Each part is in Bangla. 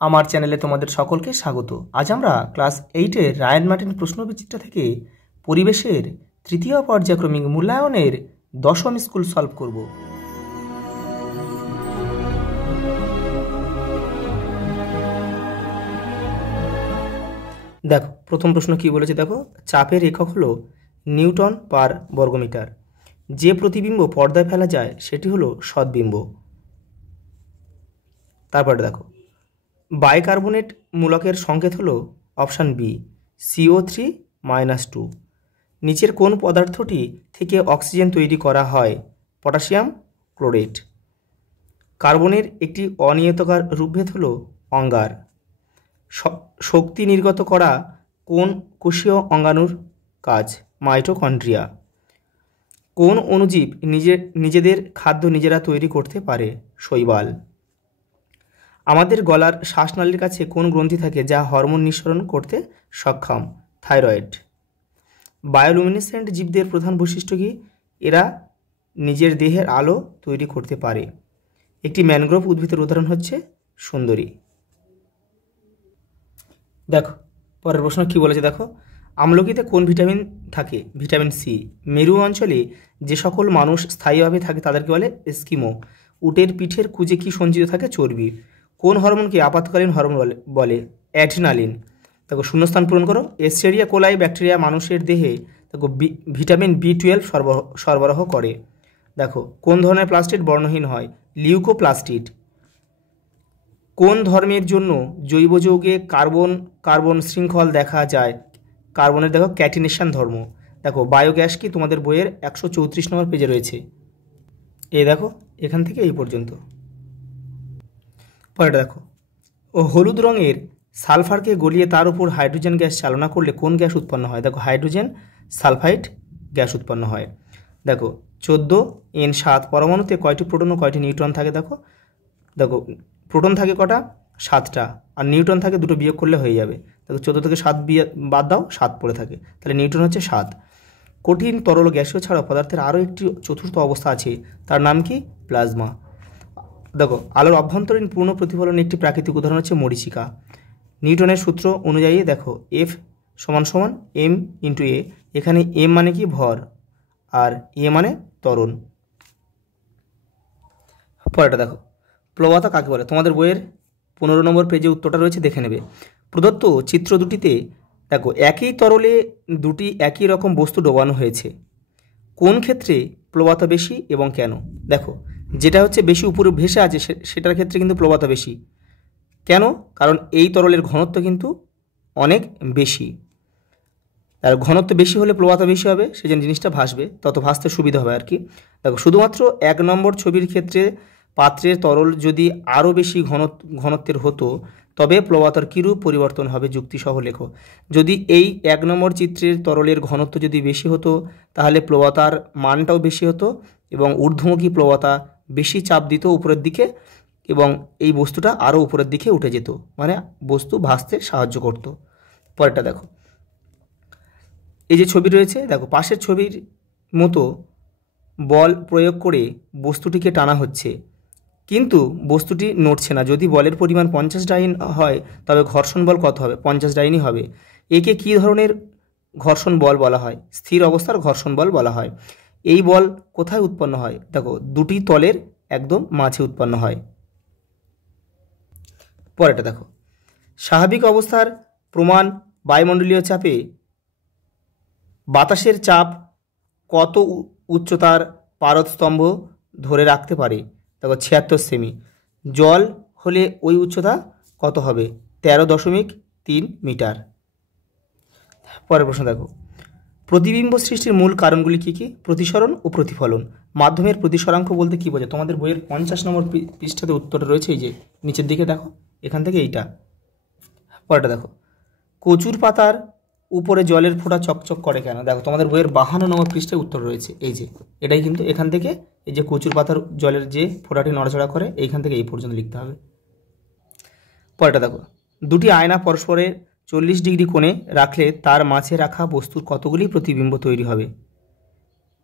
আমার চ্যানেলে তোমাদের সকলকে স্বাগত। আজ আমরা ক্লাস 8-এর রায়ান মার্টিন প্রশ্নবিচিত্রা থেকে পরিবেশের তৃতীয় পর্যায়ক্রমিক মূল্যায়নের 10ম স্কুল সলভ করব। দেখো প্রথম প্রশ্ন কি বলেছে, দেখো চাপের একক হলো নিউটন পার বর্গমিটার। যে প্রতিবিম্ব পর্দায় ফেলা যায় সেটি হলো সদ্বিম্ব। তারপরে দেখো বাইকার্বনেট মূলকের সংকেত হলো অপশান বি CO3-2। নিচের কোন পদার্থটি থেকে অক্সিজেন তৈরি করা হয়? Potassium chlorate. কার্বনের একটি অনিয়তকার রূপভেদ হলো অঙ্গার। শক্তি নির্গত করা কোন কোষীয় অঙ্গাণুর কাজ? মাইটোকন্ড্রিয়া। কোন অণুজীব নিজেদের খাদ্য নিজেরা তৈরি করতে পারে? শৈবাল। আমাদের গলার শ্বাসনালীর কাছে কোন গ্রন্থি থাকে যা হরমোন নিঃসরণ করতে সক্ষম? থাইরয়েড। বায়োলুমিনেসেন্ট জীবদের প্রধান বৈশিষ্ট্য কি? এরা নিজের দেহের আলো তৈরি করতে পারে। একটি ম্যানগ্রোভ উদ্ভিদের উদাহরণ হচ্ছে সুন্দরী। দেখো পরের প্রশ্ন কি বলেছে, দেখো আমলকিতে কোন ভিটামিন থাকে? Vitamin C. মেরু অঞ্চলে যে সকল মানুষ স্থায়ীভাবে থাকে তাদেরকে বলে এস্কিমো। উটের পিঠের কুঁজে কি সঞ্চিত থাকে? চর্বি। কোন হরমোনকে আপাতকালীন হরমোন বলে? অ্যাড্রিনালিন। দেখো শূন্যস্থান পূরণ করো। এস্টেরিয়া কোলাই ব্যাকটেরিয়া মানুষের দেহে দেখো ভিটামিন B12 সরবরাহ করে। দেখো কোন ধরনের প্লাস্টিড বর্ণহীন হয়? লিউকোপ্লাস্টিড। কোন ধর্মের জন্য জৈব যৌগে কার্বন শৃঙ্খল দেখা যায়? কার্বনের দেখো ক্যাটিনেশন ধর্ম। দেখো বায়োগ্যাস কি? তোমাদের বইয়ের 134 নম্বর পেজে রয়েছে। এই দেখো এখান থেকে এই পর্যন্ত। পরেটা দেখো হলুদ রঙের সালফারকে গলিয়ে তার উপর হাইড্রোজেন গ্যাস চালনা করলে কোন গ্যাস উৎপন্ন হয়? দেখো হাইড্রোজেন সালফাইড গ্যাস উৎপন্ন হয়। দেখো 14N7 পরমাণুতে কয়টি প্রোটন ও কয়টি নিউট্রন থাকে? দেখো প্রোটন থাকে কটা? 7টা। আর নিউট্রন থাকে 2টো, বিয়োগ করলে হয়ে যাবে। দেখো 14 থেকে 7 বাদ দাও, 7 পড়ে থাকে, তাহলে নিউট্রন হচ্ছে 7। কঠিন তরল গ্যাসীয় ছাড়াও পদার্থের আরও একটি চতুর্থ অবস্থা আছে, তার নাম কি? প্লাজমা। দেখো আলোর অভ্যন্তরীণ পূর্ণ প্রতিফলনের একটি প্রাকৃতিক উদাহরণ হচ্ছে মরীচিকা। নিউটনের সূত্র অনুযায়ী দেখো F = m×a। এখানে m মানে কি? ভর, আর a মানে ত্বরণ। পরেরটা দেখো প্লবতা কাকে বলে? তোমাদের বইয়ের 15 নম্বর পেজে উত্তরটা রয়েছে, দেখে নেবে। প্রদত্ত চিত্র দুটিতে দেখো একই তরলে দুটি একই রকম বস্তু ডোবানো হয়েছে। কোন ক্ষেত্রে প্লবতা বেশি এবং কেন? দেখো যেটা হচ্ছে বেশি উপরে ভেসে আছে সেটার ক্ষেত্রে কিন্তু প্লবতা বেশি। কেন? কারণ এই তরলের ঘনত্ব কিন্তু অনেক বেশি। আর ঘনত্ব বেশি হলে প্লবতা বেশি হবে, সেই জন্য জিনিসটা ভাসবে, তত ভাসতে সুবিধা হবে আর কি। দেখো শুধুমাত্র 1 নম্বর ছবির ক্ষেত্রে পাত্রের তরল যদি আরও বেশি ঘনত্বের হতো তবে প্লবতার কীরূপ পরিবর্তন হবে? যুক্তিসহ লেখো। যদি এই 1 নম্বর চিত্রের তরলের ঘনত্ব যদি বেশি হতো তাহলে প্লবতার মানটাও বেশি হতো এবং ঊর্ধ্বমুখী প্লবতা বেশি চাপ দিত উপরের দিকে এবং এই বস্তুটা আরও উপরের দিকে উঠে যেত, মানে বস্তু ভাসতে সাহায্য করত। পরেরটা দেখো এই যে ছবি রয়েছে, দেখো পাশের ছবির মতো বল প্রয়োগ করে বস্তুটিকে টানা হচ্ছে কিন্তু বস্তুটি নড়ছে না। যদি বলের পরিমাণ 50 ডাইন হয় তবে ঘর্ষণ বল কত হবে? 50 ডাইনই হবে। একে কী ধরনের ঘর্ষণ বল বলা হয়? স্থির অবস্থার ঘর্ষণ বল বলা হয়। এই বল কোথায় উৎপন্ন হয়? দেখো দুটি তলের একদম মাঝে উৎপন্ন হয়। পরেরটা দেখো স্বাভাবিক অবস্থার প্রমাণ বায়ুমণ্ডলীয় চাপে বাতাসের চাপ কত উচ্চতার পারদস্তম্ভ ধরে রাখতে পারে? দেখো 76 সেমি। জল হলে ওই উচ্চতা কত হবে? 13.3 মিটার। পরের প্রশ্ন দেখো প্রতিবিম্ব সৃষ্টির মূল কারণগুলি কী কী? প্রতিসরণ ও প্রতিফলন। মাধ্যমের প্রতিসরাঙ্ক বলতে কী বোঝায়? তোমাদের বইয়ের 50 নম্বর পৃষ্ঠাতে উত্তরটা রয়েছে, এই যে নিচের দিকে দেখো, এখান থেকে এইটা। পরেরটা দেখো কচুর পাতার উপরে জলের ফোঁটা চকচক করে কেন? দেখো তোমাদের বইয়ের 52 নম্বর পৃষ্ঠায় উত্তর রয়েছে, এই যে এটাই কিন্তু। এখান থেকে এই যে কচুর পাতার জলের যে ফোঁটাটি নড়াচড়া করে এইখান থেকে এই পর্যন্ত লিখতে হবে। পরেরটা দেখো দুটি আয়না পরস্পরের 40 ডিগ্রি কোণে রাখলে তার মাঝে রাখা বস্তুর কতগুলি প্রতিবিম্ব তৈরি হবে?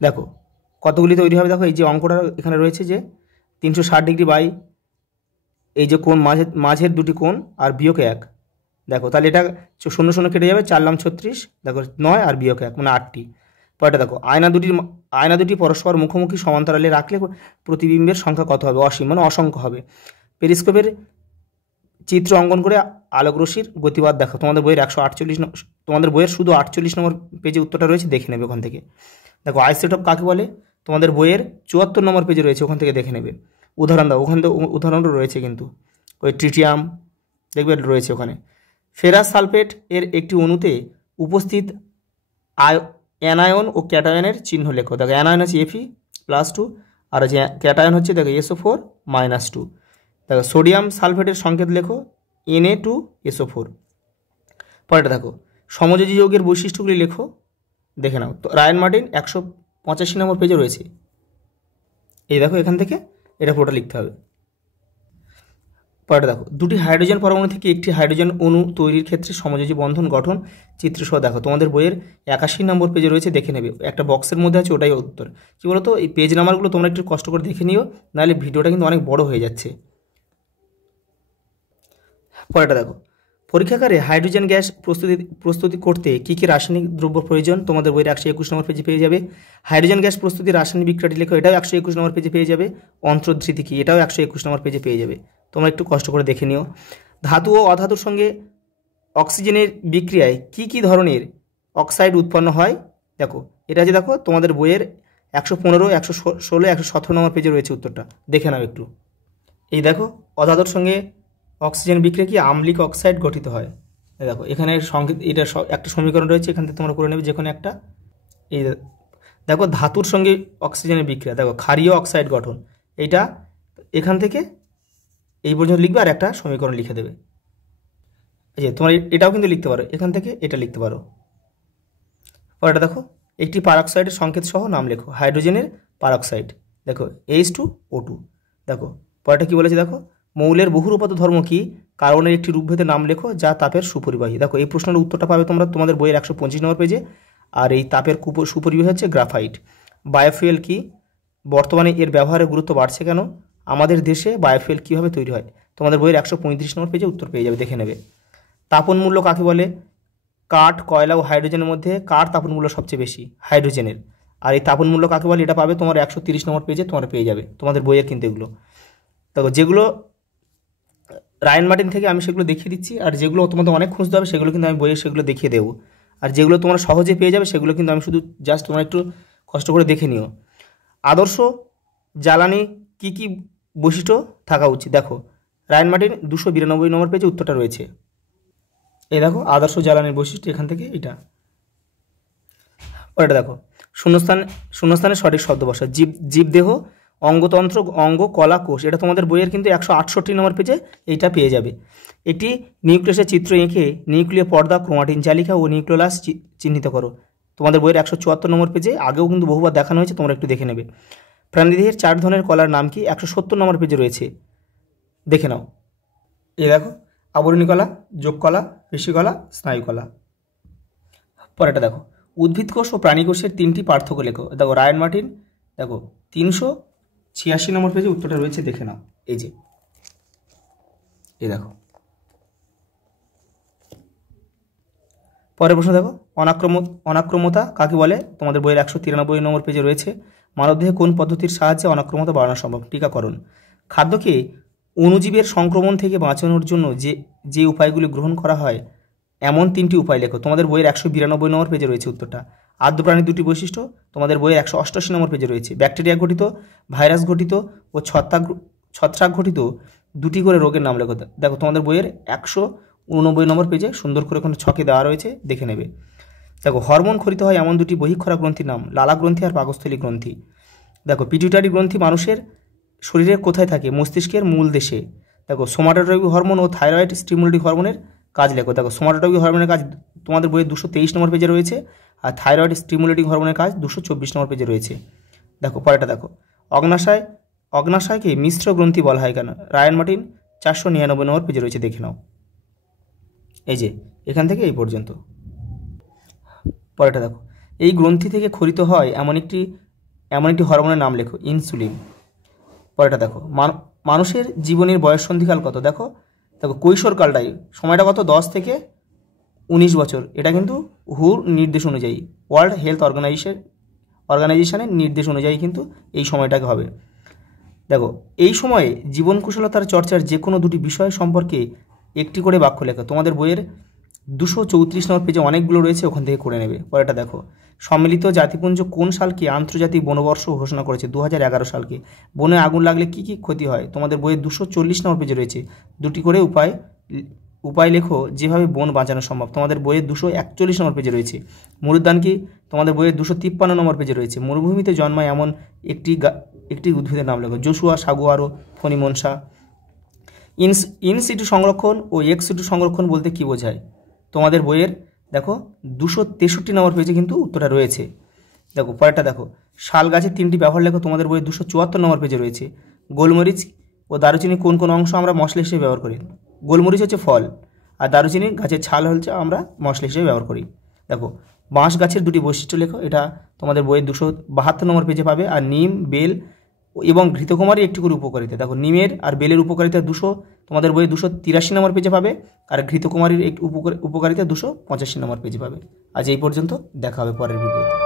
দেখো কতগুলি তৈরি হবে, দেখো এই যে অঙ্কটা এখানে রয়েছে যে 360 ডিগ্রি বাই এই যে কোণ মাঝের দুটি কোণ আর বিয়োগ 1, দেখো তাহলে এটা 0 0 কেটে যাবে, 4 লাম 36, দেখো 9 আর বিয়োগ 1 মানে 8টি। পরেরটা দেখো, আয়না দুটি পরস্পর মুখোমুখি সমান্তরালে রাখলে প্রতিবিম্বের সংখ্যা কত হবে? অসীম মানে অসংখ্য হবে। পেরিস্কোপের চিত্র অঙ্কন করে আলোকরশ্মির গতিবাদ দেখো। তোমাদের বইয়ের 148 তোমাদের বইয়ের শুধু 48 নম্বর পেজে উত্তরটা রয়েছে, দেখে নেবে ওখান থেকে। দেখো আইসোটোপ কাকে বলে? তোমাদের বইয়ের 74 নম্বর পেজে রয়েছে, ওখান থেকে দেখে নেবে। উদাহরণ দাও, ওখান থেকে উদাহরণও রয়েছে কিন্তু, ওই ট্রিটিয়াম দেখবে রয়েছে ওখানে। ফেরাস সালফেট এর একটি অণুতে উপস্থিত অ্যানায়ন ও ক্যাটায়নের চিহ্ন লেখো। দেখো অ্যানায়ন হচ্ছে Fe+2 আর হচ্ছে ক্যাটায়ন হচ্ছে দেখো SO4-2। দেখো সোডিয়াম সালফেটের সংকেত লেখো Na2SO4। পরেরটা দেখো, সমযোজী যৌগের বৈশিষ্ট্যগুলি লেখো, দেখে নাও। তো রায়ান মার্টিন 185 নম্বর পেজে রয়েছে। এই দেখো এখান থেকে এটা পুরোটা লিখতে হবে। পরেরটা দেখো, দুটি হাইড্রোজেন পরমাণু থেকে একটি হাইড্রোজেন অণু তৈরির ক্ষেত্রে সমযোজী বন্ধন গঠন চিত্রসহ দেখো। তোমাদের বইয়ের 81 নম্বর পেজে রয়েছে, দেখে নেবে। একটা বক্সের মধ্যে আছে, ওটাই উত্তর। কী বলো তো, এই পেজ নাম্বারগুলো তোমরা একটু কষ্ট করে দেখে নিও, নাহলে ভিডিওটা কিন্তু অনেক বড় হয়ে যাচ্ছে। পরেরটা দেখো, পরীক্ষাগারে হাইড্রোজেন গ্যাস প্রস্তুতি করতে কী কী রাসায়নিক দ্রব্য প্রয়োজন? তোমাদের বইয়ের 121 নম্বর পেজে পেয়ে যাবে। হাইড্রোজেন গ্যাস প্রস্তুতির রাসায়নিক বিক্রিয়াটি লেখো, এটাও 121 নম্বর পেজে পেয়ে যাবে। অন্তর্ধৃতি কী, এটাও 121 নম্বর পেজে পেয়ে যাবে। তোমরা একটু কষ্ট করে দেখে নিও। ধাতু ও অধাতুর সঙ্গে অক্সিজেনের বিক্রিয়ায় কী কী ধরনের অক্সাইড উৎপন্ন হয়? দেখো এটা যে দেখো তোমাদের বইয়ের 115, 116, 117 নম্বর পেজে রয়েছে উত্তরটা, দেখে নাও একটু। এই দেখো অধাতুর সঙ্গে অক্সিজেন বিক্রিয়া কি আম্লিক অক্সাইড গঠিত হয়। দেখো এখানে সংকেত, এটা একটা সমীকরণ রয়েছে, এখান থেকে তোমরা করে নেবে যে কোনো একটা। এই দেখো ধাতুর সঙ্গে অক্সিজেনের বিক্রিয়া, দেখো ক্ষারীয় অক্সাইড গঠন, এইটা এখান থেকে এই পর্যন্ত লিখবে আর একটা সমীকরণ লিখে দেবে। এই যে তোমরা এটাও কিন্তু লিখতে পারো, এখান থেকে এটা লিখতে পারো। পরেরটা দেখো, একটি পারঅক্সাইডের সংকেত সহ নাম লেখো। হাইড্রোজেনের পারঅক্সাইড, দেখো H2O2। দেখো পরেরটা কী বলেছে, দেখো মৌলের বহুরূপাত ধর্ম কি? কার্বনের একটি রূপভেদের নাম লেখো যা তাপের সুপরিবাহী। দেখো এই প্রশ্নের উত্তরটা পাবে তোমরা তোমাদের বইয়ের 125 নম্বর পেজে। আর এই তাপের সুপরিবাহী হচ্ছে গ্রাফাইট। বায়োফুয়েল কি? বর্তমানে এর ব্যবহারের গুরুত্ব বাড়ছে কেন? আমাদের দেশে বায়োফুয়েল কীভাবে তৈরি হয়? তোমাদের বইয়ের 135 নম্বর পেজে উত্তর পেয়ে যাবে, দেখে নেবে। তাপন মূল্য কাকে বলে? কাঠ, কয়লা ও হাইড্রোজেনের মধ্যে কার তাপন মূল্য সবচেয়ে বেশি? হাইড্রোজেনের। আর এই তাপন মূল্য কাকে বলে? এটা পাবে তোমার 130 নম্বর পেজে, তোমরা পেয়ে যাবে তোমাদের বইয়ের কিন্তু এগুলো। দেখো যেগুলো রায়ান মার্টিন থেকে আমি সেগুলো দেখিয়ে দিচ্ছি, আর যেগুলো তোমাদের অনেক খুঁজতে হবে সেগুলো কিন্তু আমি বইয়ে সেগুলো দেখিয়ে দেবো। আর যেগুলো তোমরা সহজে পেয়ে যাবে সেগুলো কিন্তু আমি শুধু জাস্ট তোমরা একটু কষ্ট করে দেখে নিও। আদর্শ জ্বালানি কি কি বৈশিষ্ট্য থাকা উচিত? দেখো রায়ান মার্টিন 292 নম্বর পেজে উত্তরটা রয়েছে। এই দেখো আদর্শ জ্বালানির বৈশিষ্ট্য, এখান থেকে এটা। পরেরটা দেখো, শূন্যস্থানে সঠিক শব্দ বসা। জীবদেহ, অঙ্গতন্ত্র, অঙ্গ, কলা, কোষ, এটা তোমাদের বইয়ের কিন্তু 168 নম্বর পেজে এইটা পেয়ে যাবে। একটি নিউক্লিয়াসের চিত্র এঁকে নিউক্লিয় পর্দা, ক্রোমাটিন জালিকা ও নিউক্লিওলাস চিহ্নিত করো। তোমাদের বইয়ের 174 নম্বর পেজে, আগেও কিন্তু বহুবার দেখানো হয়েছে, তোমরা একটু দেখে নেবে। প্রাণীদেহের 4 ধরনের কলার নাম কি? 170 নম্বর পেজে রয়েছে, দেখে নাও। এই দেখো আবরণী কলা, যোগ কলা, পেশি কলা, স্নায়ু কলা। পরেরটা দেখো, উদ্ভিদ কোষ ও প্রাণী কোষের 3টি পার্থক্য লেখো। দেখো রায়ান মার্টিন দেখো 386 নম্বর পেজে উত্তরটা রয়েছে, দেখে নাও। এই যে এই দেখো। পরের প্রশ্ন দেখো, অনাক্রমতা কাকে বলে? তোমাদের বইয়ের 193 নম্বর পেজে রয়েছে। মানবদেহে কোন পদ্ধতির সাহায্যে অনাক্রমতা বাড়ানো সম্ভব? টিকাকরণ। খাদ্যকে অণুজীবের সংক্রমণ থেকে বাঁচানোর জন্য যে উপায়গুলি গ্রহণ করা হয় এমন 3টি উপায় লেখো। তোমাদের বইয়ের 192 নম্বর পেজে রয়েছে উত্তরটা। আদ্য প্রাণীর 2টি বৈশিষ্ট্য, তোমাদের বইয়ের 188 নম্বর পেজে রয়েছে। ব্যাকটেরিয়া ঘটিত, ভাইরাস ঘটিত ও ছত্রাক ঘটিত 2টি করে রোগের নাম লেখো। দেখো তোমাদের বইয়ের 189 নম্বর পেজে সুন্দর করে কোনো ছকে দেওয়া রয়েছে, দেখে নেবে। দেখো হরমোন খরিত হয় এমন 2টি বহিঃক্ষরা গ্রন্থির নাম। লালা গ্রন্থি আর পাকস্থলী গ্রন্থি। দেখো পিটুইটারি গ্রন্থি মানুষের শরীরে কোথায় থাকে? মস্তিষ্কের মূল দেশে। দেখো সোমাটোট্রপিক হরমোন ও থাইরয়েড স্টিমুলেটিং হরমোনের কাজ লেখো। দেখো সোমাটোট্রপিক হরমোনের কাজ তোমাদের বইয়ে 223 নম্বর পেজে রয়েছে, আর থাইরয়েড স্টিমুলেটিং হরমোনের কাজ 224 নম্বর পেজে রয়েছে। দেখো পরেরটা দেখো, অগ্নাশয়কে মিশ্র গ্রন্থি বলা হয় কেন? রায়ান মার্টিন 499 নম্বর পেজে রয়েছে, দেখে নাও। এই যে এখান থেকে এই পর্যন্ত। পরেরটা দেখো, এই গ্রন্থি থেকে খরিত হয় এমন একটি হরমোনের নাম লেখো। ইনসুলিন। পরেরটা দেখো, মানুষের জীবনের বয়ঃসন্ধিকাল কত? দেখো দেখো কৈশোরকালটাই, সময়টা কত? 10 থেকে 19 বছর। এটা কিন্তু হুর নির্দেশ অনুযায়ী, ওয়ার্ল্ড হেলথ অর্গানাইজেশনের নির্দেশ অনুযায়ী কিন্তু এই সময়টাকে হবে। দেখো এই সময়ে জীবন কুশলতার চর্চার যে কোনো দুটি বিষয় সম্পর্কে একটি করে বাক্য লেখো। তোমাদের বইয়ের 234 নম্বর পেজে অনেকগুলো রয়েছে, ওখান থেকে করে নেবে। পরেরটা দেখো, সম্মিলিত জাতিপুঞ্জ কোন সালকে আন্তর্জাতিক বনবর্ষ ঘোষণা করেছে? 2011 সালকে। বনে আগুন লাগলে কি কি ক্ষতি হয়? তোমাদের বইয়ের 240 নম্বর পেজে রয়েছে, দুটি করে উপায় লেখো যেভাবে বন বাঁচানো সম্ভব। তোমাদের বইয়ের 241 নম্বর পেজে রয়েছে। মরুদ্যান কি? তোমাদের বইয়ের 253 নম্বর পেজে রয়েছে। মরুভূমিতে জন্মায় এমন একটি উদ্ভিদের নাম লেখো। জোশুয়া, সাগুয়ারো, ফণিমনসা। ইন সিটু সংরক্ষণ ও এক্স সিটু সংরক্ষণ বলতে কি বোঝায়? তোমাদের বইয়ের দেখো 263 নম্বর পেজে কিন্তু উত্তরটা রয়েছে। দেখো পরেরটা দেখো, শাল গাছের 3টি ব্যবহার লেখো। তোমাদের বইয়ের 274 নম্বর পেজে রয়েছে। গোলমরিচ ও দারুচিনি কোন কোন অংশ আমরা মশলা হিসেবে ব্যবহার করি? গোলমরিচ হচ্ছে ফল, আর দারুচিনি গাছের ছাল হচ্ছে আমরা মশলা হিসেবে ব্যবহার করি। দেখো বাঁশ গাছের 2টি বৈশিষ্ট্য লেখো। এটা তোমাদের বইয়ের 272 নম্বর পেজে পাবে। আর নিম, বেল এবং ঘৃতকুমারী একটি করে উপকারিতা। দেখো নিমের আর বেলের উপকারিতা তোমাদের বইয়ে 283 নম্বর পেজে পাবে। আর ঘৃতকুমারীর একটি উপকারিতা 285 নম্বর পেজে পাবে। আজ এই পর্যন্ত, দেখা হবে পরের ভিডিওতে।